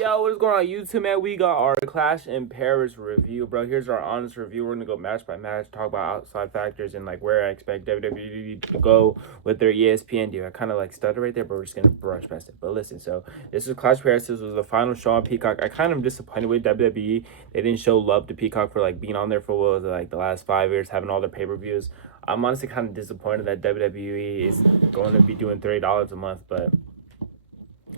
Yo, what is going on YouTube, man? We got our Clash in Paris review, bro. Here's our honest review. We're gonna go match by match, talk about outside factors and like where I expect WWE to go with their ESPN deal. I kind of like stuttered right there, but we're just gonna brush past it. But listen, so this is Clash Paris. This was the final show on Peacock. I kind of disappointed with WWE. They didn't show love to Peacock for like being on there for what was it, like the last 5 years, having all their pay-per-views. I'm honestly kind of disappointed that WWE is going to be doing $30 a month, but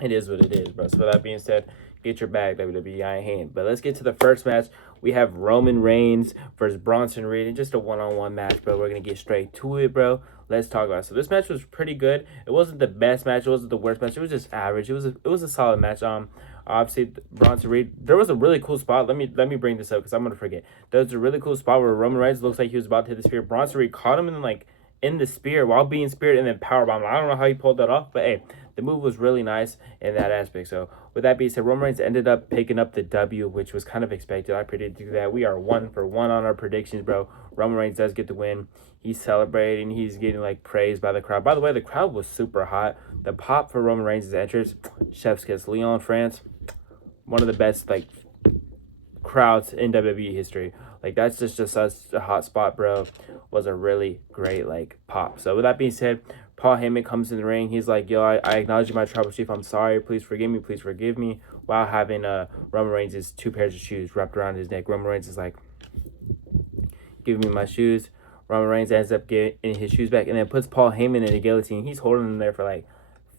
it is what it is, bro. So with that being said, get your bag, WWE. I ain't hating. But let's get to the first match. We have Roman Reigns versus Bronson Reed, and just a one-on-one match, bro. We're gonna get straight to it, bro. Let's talk about it. So this match was pretty good. It wasn't the best match. It wasn't the worst match. It was just average. It was a solid match. Obviously Bronson Reed. There was a really cool spot. Let me bring this up because I'm gonna forget. There was a really cool spot where Roman Reigns looks like he was about to hit the spear. Bronson Reed caught him in the spear while being speared and then powerbomb. I don't know how he pulled that off, but hey, the move was really nice in that aspect. So with that being said, Roman Reigns ended up picking up the W, which was kind of expected. I predicted that. We are 1-for-1 on our predictions, bro. Roman Reigns does get the win. He's celebrating. He's getting like praised by the crowd. By the way, the crowd was super hot. The pop for Roman Reigns' entrance, Chef's Kiss, Lyon, France, one of the best like crowds in WWE history. Like that's just such a hot spot, bro. Was a really great like pop. So with that being said, Paul Heyman comes in the ring. He's like, yo, I acknowledge you, my tribal chief. I'm sorry. Please forgive me. Please forgive me. While having Roman Reigns' 2 pairs of shoes wrapped around his neck. Roman Reigns is like, give me my shoes. Roman Reigns ends up getting his shoes back and then puts Paul Heyman in a guillotine. He's holding him there for like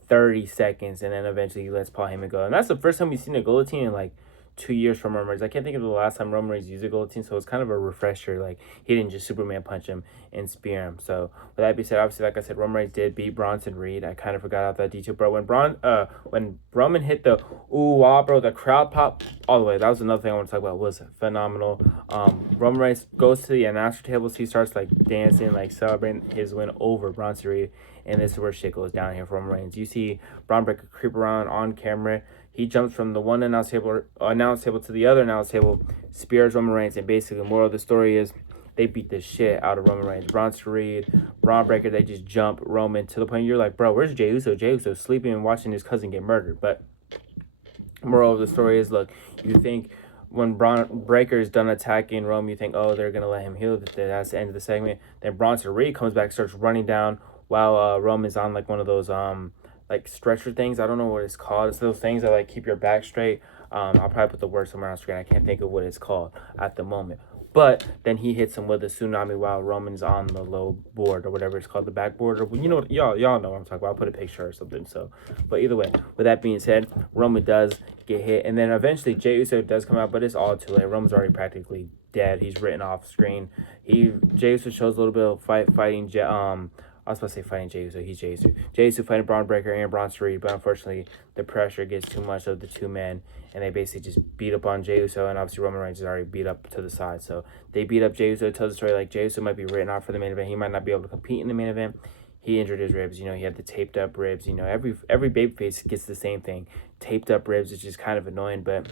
30 seconds and then eventually he lets Paul Heyman go. And that's the first time we've seen a guillotine in like 2 years from Roman Reigns. I can't think of the last time Roman Reigns used a guillotine, so it's kind of a refresher. Like he didn't just Superman punch him and spear him. So with that being said, obviously, like I said, Roman Reigns did beat Bronson Reed. I kind of forgot about that detail, bro. When Roman hit the ooh wah, bro, the crowd pop all the way. That was another thing I want to talk about. Was phenomenal. Roman Reigns goes to the announcer tables. He starts like dancing, like celebrating his win over Bronson Reed. And this is where shit goes down here for Roman Reigns. You see Braun Breaker creep around on camera. He jumps from the one announce table to the other announce table, spears Roman Reigns, and basically the moral of the story is they beat the shit out of Roman Reigns. Bronson Reed, Braun Breaker, they just jump Roman to the point you're like, bro, where's Jey Uso? Jey Uso sleeping and watching his cousin get murdered. But moral of the story is, look, you think when Braun Breaker is done attacking Roman, you think, oh, they're going to let him heal. That's the end of the segment. Then Bronson Reed comes back, starts running down while Roman's on like one of those like stretcher things. I don't know what it's called. It's those things that like keep your back straight. I'll probably put the word somewhere on screen. I can't think of what it's called at the moment. But then he hits him with a tsunami while Roman's on the low board or whatever it's called, the backboard, or you know, y'all know what I'm talking about. I'll put a picture or something. So, but either way, with that being said, Roman does get hit, and then eventually Jey Uso does come out, but it's all too late. Roman's already practically dead. He's written off screen. Jey Uso shows a little bit of fighting. I was supposed to say fighting Jey Uso. He's Jey Uso. Jey Uso fighting Braun Breaker and Bronson Reed, but unfortunately, the pressure gets too much of the two men, and they basically just beat up on Jey Uso, and obviously Roman Reigns is already beat up to the side. So they beat up Jey Uso. It tells the story like Jey Uso might be written off for the main event. He might not be able to compete in the main event. He injured his ribs. You know, he had the taped up ribs. You know, every babyface gets the same thing. Taped up ribs, which is kind of annoying, but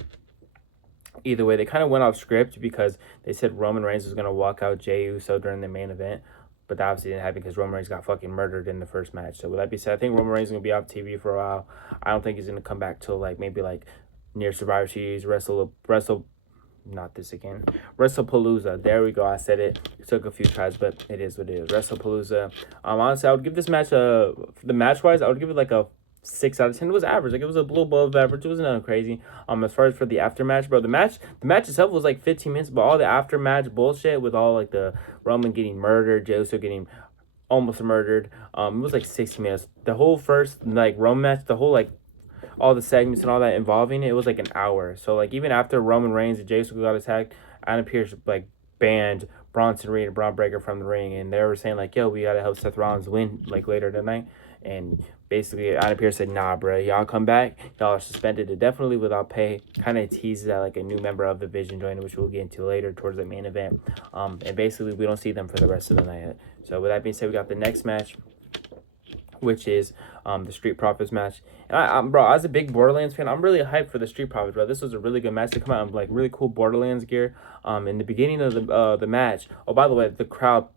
either way, they kind of went off script because they said Roman Reigns was going to walk out Jey Uso during the main event. But that obviously didn't happen because Roman Reigns got fucking murdered in the first match. So with that being said, I think Roman Reigns is going to be off TV for a while. I don't think he's going to come back till like maybe like near Survivor Series, not this again, WrestlePalooza. There we go. I said it. It took a few tries, but it is what it is. WrestlePalooza. Honestly, I would give this match the match wise, I would give it like a 6 out of 10. It was average. Like it was a little above average. It wasn't nothing crazy. As far as for the aftermatch, bro, the match itself was like 15 minutes, but all the aftermatch bullshit with all like the Roman getting murdered, Jey Uso getting almost murdered, it was like 60 minutes. The whole first like Roman match, the whole like all the segments and all that involving it was like an hour. So like even after Roman Reigns and Jey Uso got attacked, Adam Pearce like banned Bronson Reed and Braun Breaker from the ring, and they were saying like, yo, we gotta help Seth Rollins win like later tonight. And basically, Adam Pearce said, nah, bro, y'all come back. Y'all are suspended indefinitely without pay. Kind of teases that like a new member of the Vision joining, which we'll get into later towards the main event. And basically, we don't see them for the rest of the night. So with that being said, we got the next match, which is the Street Profits match. And bro, as a big Borderlands fan, I'm really hyped for the Street Profits, bro. This was a really good match. They come out in like really cool Borderlands gear. In the beginning of the match, oh, by the way, the crowd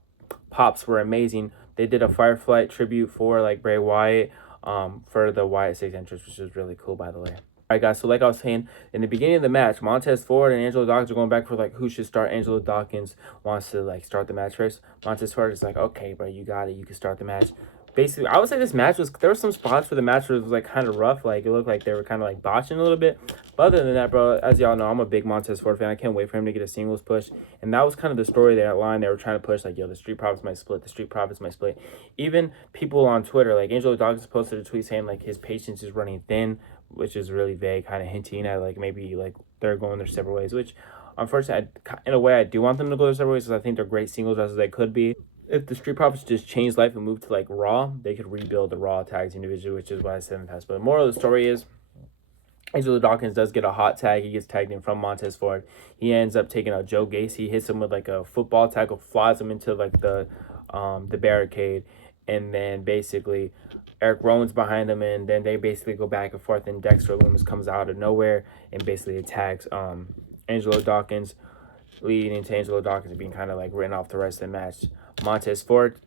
pops were amazing. They did a Firefly tribute for like Bray Wyatt for the Wyatt 6 entrance, which is really cool, by the way. Alright, guys, so like I was saying, in the beginning of the match, Montez Ford and Angelo Dawkins are going back for like who should start. Angelo Dawkins wants to like start the match first. Montez Ford is like, okay, bro, you got it. You can start the match. Basically, I would say this match was, there were some spots where the match was like kind of rough. Like it looked like they were kind of like botching a little bit. But other than that, bro, as y'all know, I'm a big Montez Ford fan. I can't wait for him to get a singles push. And that was kind of the story they outlined. They were trying to push like, yo, the Street Profits might split. The Street Profits might split. Even people on Twitter, like Angelo Dawkins posted a tweet saying like his patience is running thin, which is really vague, kind of hinting at like maybe like they're going their separate ways, which unfortunately, in a way, I do want them to go their separate ways because I think they're great singles as they could be. If the Street Profits just changed life and moved to like Raw, they could rebuild the Raw tag team division, which is what I said in the past. But the moral of the story is, Angelo Dawkins does get a hot tag. He gets tagged in from Montez Ford. He ends up taking out Joe Gacy, hits him with like a football tackle, flies him into like the barricade, and then basically Eric Rowan's behind him, and then they basically go back and forth, and Dexter Lumis comes out of nowhere and basically attacks Angelo Dawkins, leading into Angelo Dawkins being kind of like written off the rest of the match. Montez Ford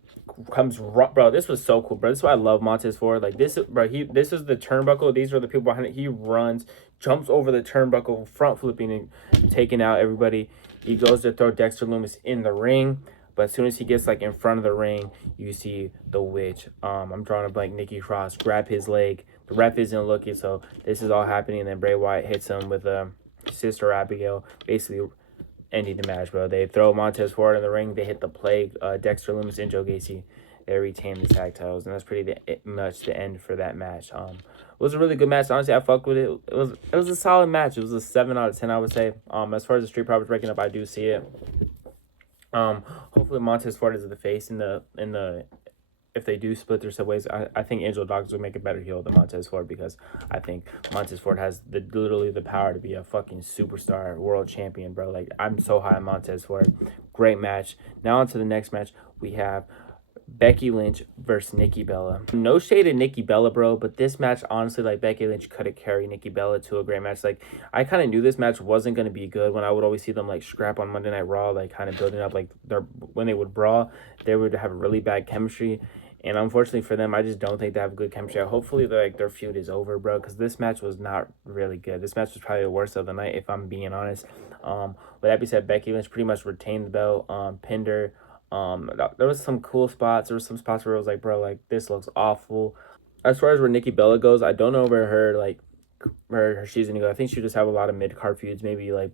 comes, bro, this was so cool, bro. This is why I love Montez Ford. Like this, bro, this is the turnbuckle. These are the people behind it. He runs, jumps over the turnbuckle, front flipping and taking out everybody. He goes to throw Dexter Lumis in the ring. But as soon as he gets like in front of the ring, you see the witch. I'm drawing a blank. Nikki Cross grab his leg. The ref isn't looking, so this is all happening. And then Bray Wyatt hits him with Sister Abigail, basically ending the match, bro. They throw Montez Ford in the ring. They hit the plague. Dexter Lumis and Joe Gacy, they retain the tag titles, and that's pretty much the end for that match. It was a really good match. Honestly, I fucked with it. It was a solid match. It was a 7 out of 10, I would say. As far as the Street Profits breaking up, I do see it. Hopefully Montez Ford is the face in the if they do split their ways. I think Angelo Dawkins will make a better heel than Montez Ford, because I think Montez Ford has literally the power to be a fucking superstar world champion, bro. Like, I'm so high on Montez Ford. Great match. Now on to the next match. We have Becky Lynch versus Nikki Bella. No shade at Nikki Bella, bro, but this match, honestly, like, Becky Lynch could have carried Nikki Bella to a great match. Like, I kind of knew this match wasn't going to be good when I would always see them, like, scrap on Monday Night Raw, like, kind of building up, like, when they would brawl, they would have really bad chemistry. And unfortunately for them, I just don't think they have good chemistry. Hopefully, their feud is over, bro, because this match was not really good. This match was probably the worst of the night, if I'm being honest. With that being said, Becky Lynch pretty much retained the belt, pinned her. There was some cool spots. There was some spots where it was like, bro, like, this looks awful. As far as where Nikki Bella goes, I don't know where her she's gonna go. I think she'll just have a lot of mid-card feuds, maybe like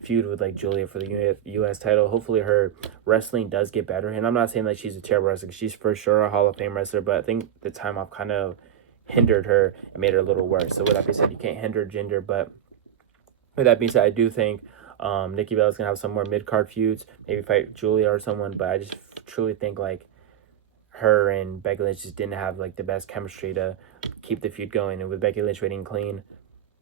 feud with like Julia for the U.S. title. Hopefully her wrestling does get better. And I'm not saying that she's a terrible wrestler. She's for sure a Hall of Fame wrestler, but I think the time off kind of hindered her and made her a little worse. So with that being said, you can't hinder gender, but with that being said, I do think Nikki Bella's gonna have some more mid-card feuds, maybe fight Julia or someone, but I just truly think like her and Becky Lynch just didn't have like the best chemistry to keep the feud going. And with Becky Lynch winning clean,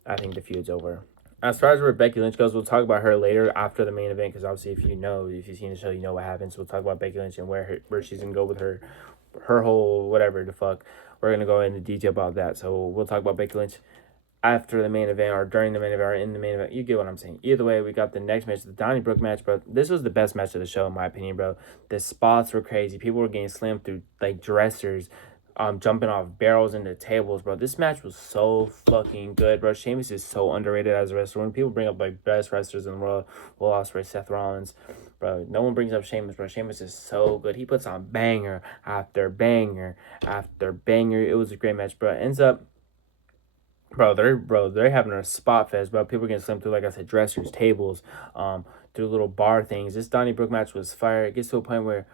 I think the feud's over. As far as where Becky Lynch goes, we'll talk about her later after the main event, because obviously if you've seen the show, you know what happens. We'll talk about Becky Lynch and where she's gonna go with her whole whatever the fuck. We're gonna go into detail about that. So we'll talk about Becky Lynch after the main event, or during the main event, or in the main event. You get what I'm saying. Either way, we got the next match, the Donnybrook match, bro. This was the best match of the show, in my opinion, bro. The spots were crazy. People were getting slammed through like dressers, jumping off barrels into tables, bro. This match was so fucking good, bro. Sheamus is so underrated as a wrestler. When people bring up like best wrestlers in the world, Will Ospreay, Seth Rollins, bro, no one brings up Sheamus, bro. Sheamus is so good. He puts on banger after banger after banger. It was a great match, bro. Ends up, they're having a spot fest, bro. People are getting slammed through, like I said, dressers, tables, through little bar things. This Donnybrook match was fire. It gets to a point where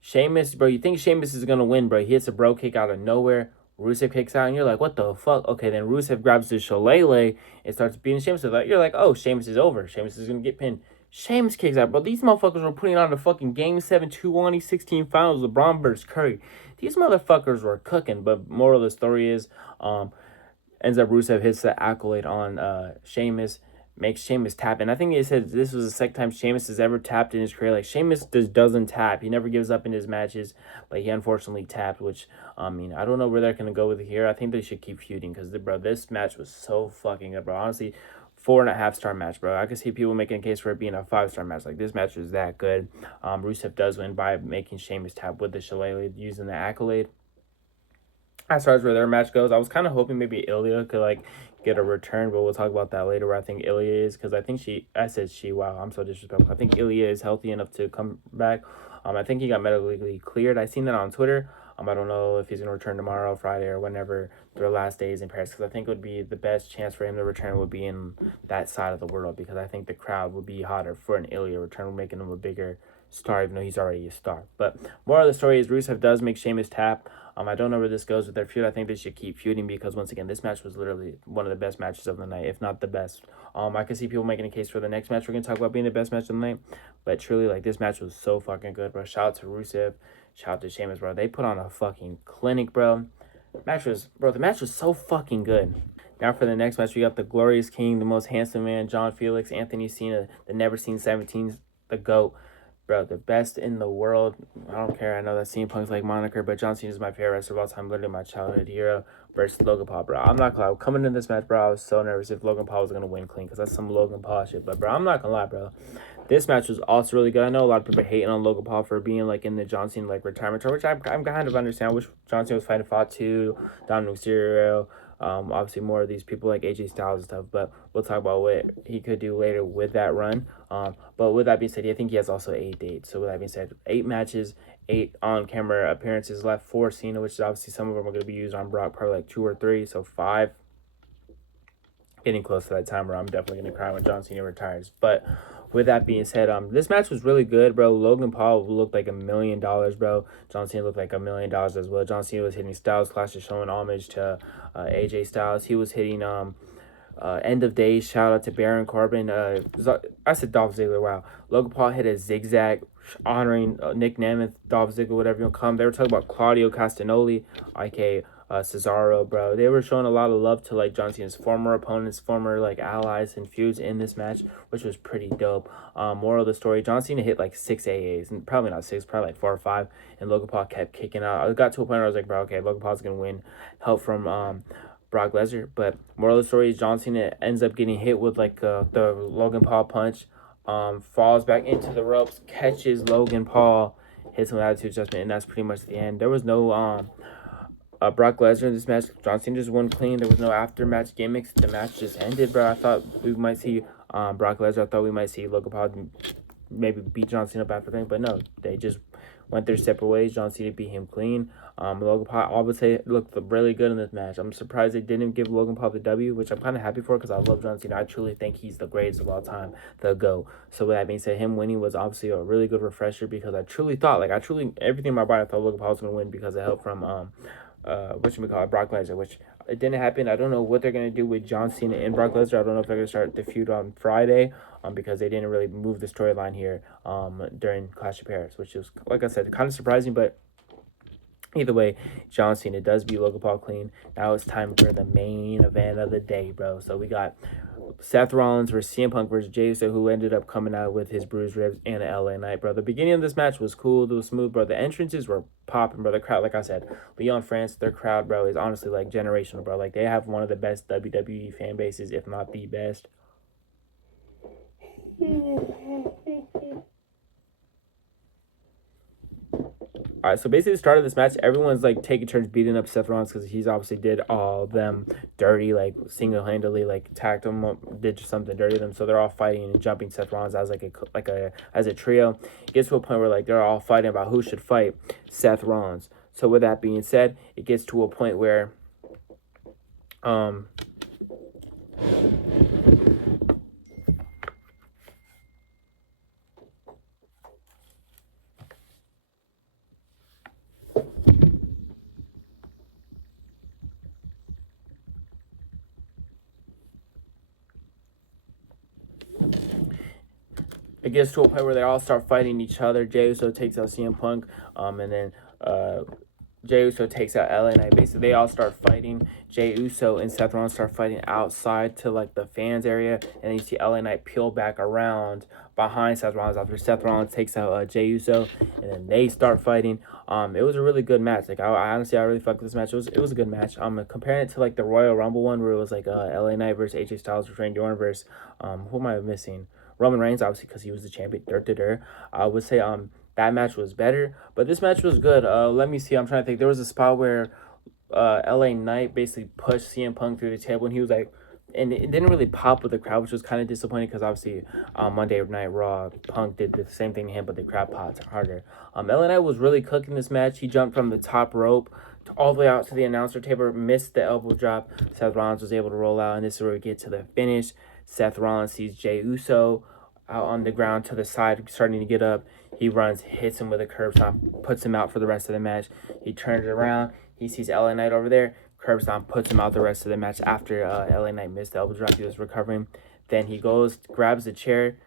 Sheamus, bro, you think Sheamus is going to win, bro. He hits a bro kick out of nowhere. Rusev kicks out, and you're like, what the fuck? Okay, then Rusev grabs the shillelagh and starts beating Sheamus. You're like, oh, Sheamus is over. Sheamus is going to get pinned. Sheamus kicks out, bro. These motherfuckers were putting on the fucking Game 7 2016 finals, LeBron versus Curry. These motherfuckers were cooking, but moral of the story is, ends up Rusev hits the accolade on Sheamus, makes Sheamus tap. And I think they said this was the second time Sheamus has ever tapped in his career. Like, Sheamus just doesn't tap. He never gives up in his matches, but he unfortunately tapped, which, I mean, I don't know where they're going to go with it here. I think they should keep feuding, because, bro, this match was so fucking good, bro. Honestly, 4.5-star match, bro. I could see people making a case for it being a 5-star match. Like, this match was that good. Rusev does win by making Sheamus tap with the shillelagh, using the accolade. As far as where their match goes, I was kind of hoping maybe Ilya could, like, get a return, but we'll talk about that later. Where I think Ilya is, because I said she. Wow, I'm so disrespectful. I think Ilya is healthy enough to come back. I think he got medically cleared. I seen that on Twitter. I don't know if he's gonna return tomorrow, Friday, or whenever their last days in Paris, because I think it would be the best chance for him to return would be in that side of the world, because I think the crowd would be hotter for an Ilya return, making him a bigger star, even though he's already a star. But more of the story is Rusev does make Sheamus tap. I don't know where this goes with their feud. I think they should keep feuding, because once again, this match was literally one of the best matches of the night, if not the best. I could see people making a case for the next match we're gonna talk about being the best match of the night, but truly, like, this match was so fucking good, bro. Shout out to Rusev, shout out to Sheamus, bro. They put on a fucking clinic, bro. The match was so fucking good. Now for the next match, we got the Glorious King, the most handsome man, John Felix, Anthony Cena, the Never Seen 17, the GOAT. Bro, the best in the world. I don't care. I know that CM Punk's like moniker, but John Cena is my favorite wrestler of all time. Literally my childhood hero versus Logan Paul, bro. I'm not gonna lie. Coming in this match, bro, I was so nervous if Logan Paul was gonna win clean, because that's some Logan Paul shit. But, bro, I'm not gonna lie, bro. This match was also really good. I know a lot of people hating on Logan Paul for being like in the John Cena like retirement tour, which I'm kind of understand. I wish John Cena was fighting Fatu, Dominic Mysterio. Obviously more of these people like AJ Styles and stuff, but we'll talk about what he could do later with that run. But with that being said, I think he has also 8 dates. So with that being said, 8 matches, 8 on-camera appearances left for Cena, which is obviously some of them are going to be used on Brock, probably like 2 or 3, so 5. Getting close to that time where I'm definitely going to cry when John Cena retires. But with that being said, this match was really good, bro. Logan Paul looked like $1 million, bro. John Cena looked like $1 million as well. John Cena was hitting Styles Clash, showing homage to AJ Styles. He was hitting End of Days. Shout out to Baron Corbin. I said Dolph Ziggler. Wow. Logan Paul hit a zigzag honoring Nick Nemeth, Dolph Ziggler, whatever you want to call him. They were talking about Claudio Castagnoli, aka Cesaro, bro. They were showing a lot of love to like John Cena's former opponents, former like allies and feuds in this match, which was pretty dope. Moral of the story: John Cena hit like 6 AAs, and probably not 6, probably like 4 or 5, and Logan Paul kept kicking out. I got to a point where I was like, bro, okay, Logan Paul's gonna win. Help from Brock Lesnar. But moral of the story is John Cena ends up getting hit with like the Logan Paul punch, falls back into the ropes, catches Logan Paul, hits him with attitude adjustment, and that's pretty much the end. There was no Brock Lesnar in this match. John Cena just won clean. There was no after-match gimmicks. The match just ended, bro. I thought we might see Brock Lesnar. I thought we might see Logan Paul maybe beat John Cena up after thing, but no. They just went their separate ways. John Cena beat him clean. Logan Paul, I would say, looked really good in this match. I'm surprised they didn't give Logan Paul the W, which I'm kind of happy for, because I love John Cena. I truly think he's the greatest of all time, the GOAT. So with that being said, him winning was obviously a really good refresher, because I truly thought, everything in my body, I thought Logan Paul was going to win because of help from Brock Lesnar, which it didn't happen. I don't know what they're going to do with John Cena and Brock Lesnar. I don't know if they're going to start the feud on Friday, because they didn't really move the storyline here during Clash of Paris, which is, like I said, kind of surprising. But either way, John Cena does beat Logan Paul clean. Now it's time for the main event of the day, bro. So we got Seth Rollins versus CM Punk versus Jey Uso, who ended up coming out with his bruised ribs and an LA Knight, bro. The beginning of this match was cool. It was smooth, bro. The entrances were popping, bro. The crowd, like I said, Lyon, France, their crowd, bro, is honestly, like, generational, bro. Like, they have one of the best WWE fan bases, if not the best. All right, so basically the start of this match, everyone's like taking turns beating up Seth Rollins, because he's obviously did all of them dirty, like single-handedly, like attacked them, did something dirty to them. So they're all fighting and jumping Seth Rollins as as a trio. It gets to a point where like they're all fighting about who should fight Seth Rollins. So with that being said, it gets to a point where it gets to a point where they all start fighting each other. Jey Uso takes out CM Punk, and then Jey Uso takes out LA Knight. Basically, they all start fighting. Jey Uso and Seth Rollins start fighting outside to like the fans area, and then you see LA Knight peel back around behind Seth Rollins after Seth Rollins takes out Jey Uso, and then they start fighting. It was a really good match. Like, I honestly, I really fucked with this match. It was a good match. Comparing it to like the Royal Rumble one, where it was like LA Knight versus AJ Styles versus Randy Orton versus who am I missing? Roman Reigns, obviously, because he was the champion. I would say that match was better, but this match was good. Let me see. I'm trying to think. There was a spot where LA Knight basically pushed CM Punk through the table, and he was like and it didn't really pop with the crowd, which was kind of disappointing because obviously Monday Night Raw, Punk did the same thing to him, but the crowd popped harder. LA Knight was really cooking this match. He jumped from the top rope all the way out to the announcer table, missed the elbow drop. Seth Rollins was able to roll out, and this is where we get to the finish. Seth Rollins sees Jey Uso out on the ground to the side, starting to get up. He runs, hits him with a curb stomp, puts him out for the rest of the match. He turns around. He sees LA Knight over there. Curb stomp, puts him out the rest of the match after LA Knight missed the elbow drop. He was recovering. Then he goes, grabs the chair.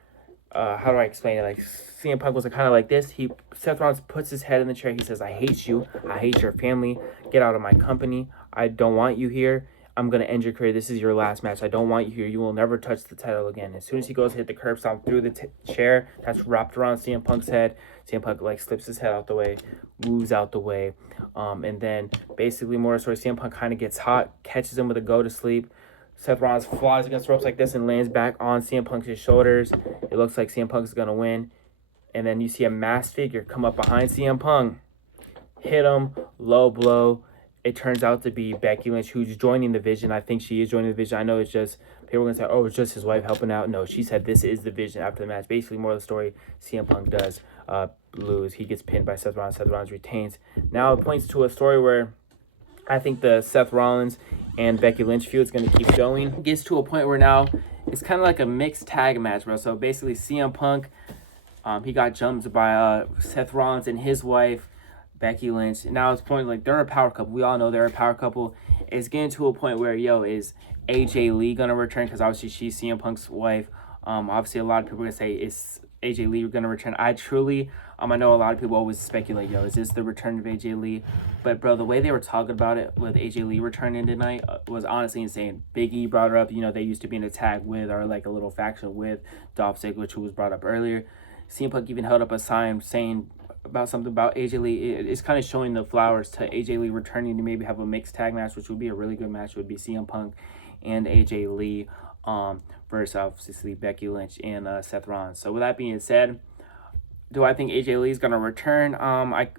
How do I explain it? Like, CM Punk was kind of like this. Seth Rollins puts his head in the chair. He says, "I hate you. I hate your family. Get out of my company. I don't want you here. I'm going to end your career. This is your last match. I don't want you here. You will never touch the title again." As soon as he goes to hit the curb stomp through the chair that's wrapped around CM Punk's head, CM Punk like slips his head out the way, moves out the way. And then basically more story, CM Punk kind of gets hot, catches him with a go to sleep. Seth Rollins flies against the ropes like this and lands back on CM Punk's shoulders. It looks like CM Punk is going to win. And then you see a masked figure come up behind CM Punk, hit him, low blow. It turns out to be Becky Lynch, who's joining the Vision. I think she is joining the Vision. I know it's just, people are going to say, oh, it's just his wife helping out. No, she said this is the Vision after the match. Basically, more of the story, CM Punk does lose. He gets pinned by Seth Rollins. Seth Rollins retains. Now it points to a story where I think the Seth Rollins and Becky Lynch feud is going to keep going. It gets to a point where now it's kind of like a mixed tag match, bro. So basically, CM Punk, he got jumped by Seth Rollins and his wife, Becky Lynch. Now it's point like they're a power couple. We all know they're a power couple. It's getting to a point where, is AJ Lee gonna return? Because obviously she's CM Punk's wife. Obviously a lot of people are gonna say, is AJ Lee gonna return? I know a lot of people always speculate, is this the return of AJ Lee? But bro, the way they were talking about it with AJ Lee returning tonight was honestly insane. Big E brought her up. They used to be in a tag with, or like a little faction with Dolph Ziggler, who was brought up earlier. CM Punk even held up a sign saying about something about AJ Lee. It's kind of showing the flowers to AJ Lee returning to maybe have a mixed tag match, which would be a really good match. It would be CM Punk and AJ Lee versus obviously Becky Lynch and Seth Rollins. So with that being said, do I think AJ Lee is gonna return? I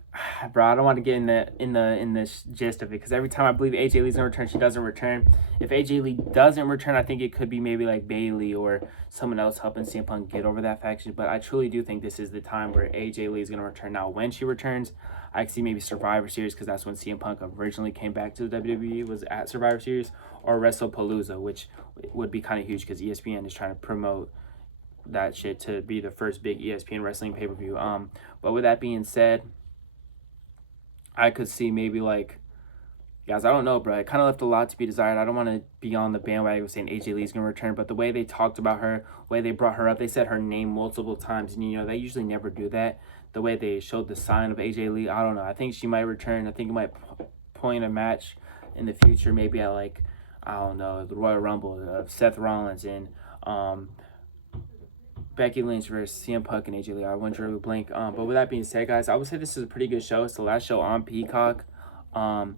don't want to get in the gist of it, because every time I believe AJ Lee's gonna return, she doesn't return. If AJ Lee doesn't return, I think it could be maybe like Bayley or someone else helping CM Punk get over that faction. But I truly do think this is the time where AJ Lee is gonna return. Now, when she returns, I can see maybe Survivor Series, because that's when CM Punk originally came back to the WWE, was at Survivor Series, or WrestlePalooza, which would be kind of huge because ESPN is trying to promote that shit to be the first big ESPN wrestling pay-per-view. But with that being said, I could see maybe like, guys, I don't know, bro. It kind of left a lot to be desired. I don't want to be on the bandwagon saying AJ Lee's gonna return, but the way they talked about her, the way they brought her up, they said her name multiple times, and they usually never do that. The way they showed the sign of AJ Lee, I don't know. I think she might return. I think it might point a match in the future, maybe at like, I don't know, the Royal Rumble of Seth Rollins and Becky Lynch versus CM Punk and AJ Lee. I went to blank. But with that being said, guys, I would say this is a pretty good show. It's the last show on Peacock. I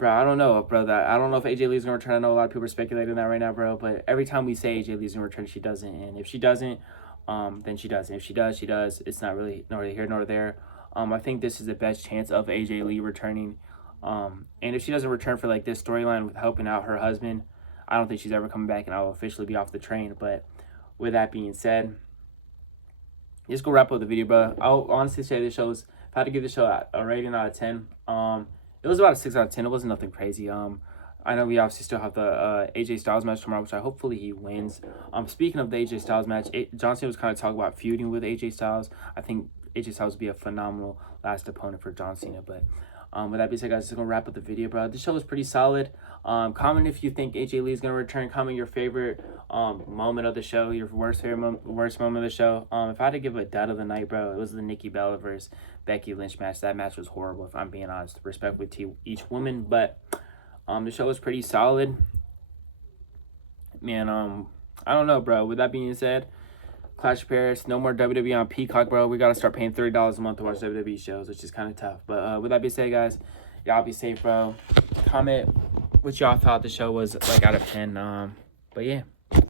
don't know, bro. I don't know if AJ Lee's gonna return. I know a lot of people are speculating that right now, bro. But every time we say AJ Lee's gonna return, she doesn't. And if she doesn't, then she doesn't. If she does, she does. It's not really neither here nor there. I think this is the best chance of AJ Lee returning. And if she doesn't return for like this storyline with helping out her husband, I don't think she's ever coming back, and I'll officially be off the train. But with that being said, just go wrap up the video, bro. I'll honestly say this show is, if I had to give the show a rating out of 10, it was about a 6 out of 10. It wasn't nothing crazy. I know we obviously still have the AJ Styles match tomorrow, which hopefully he wins. Speaking of the AJ Styles match, John Cena was kind of talking about feuding with AJ Styles. I think AJ Styles would be a phenomenal last opponent for John Cena. But with that being said, guys, just gonna wrap up the video, bro. This show was pretty solid. Comment if you think AJ Lee is gonna return. Comment your favorite moment of the show, your worst moment of the show. If I had to give a dud of the night, bro, it was the Nikki Bella versus Becky Lynch match. That match was horrible, if I'm being honest. Respectfully to each woman, but the show was pretty solid. Man, I don't know, bro. With that being said, Clash of Paris, no more WWE on Peacock, bro. We gotta start paying $30 a month to watch WWE shows, which is kind of tough. But with that being said, guys, y'all be safe, bro. Comment what y'all thought the show was like out of 10. But yeah.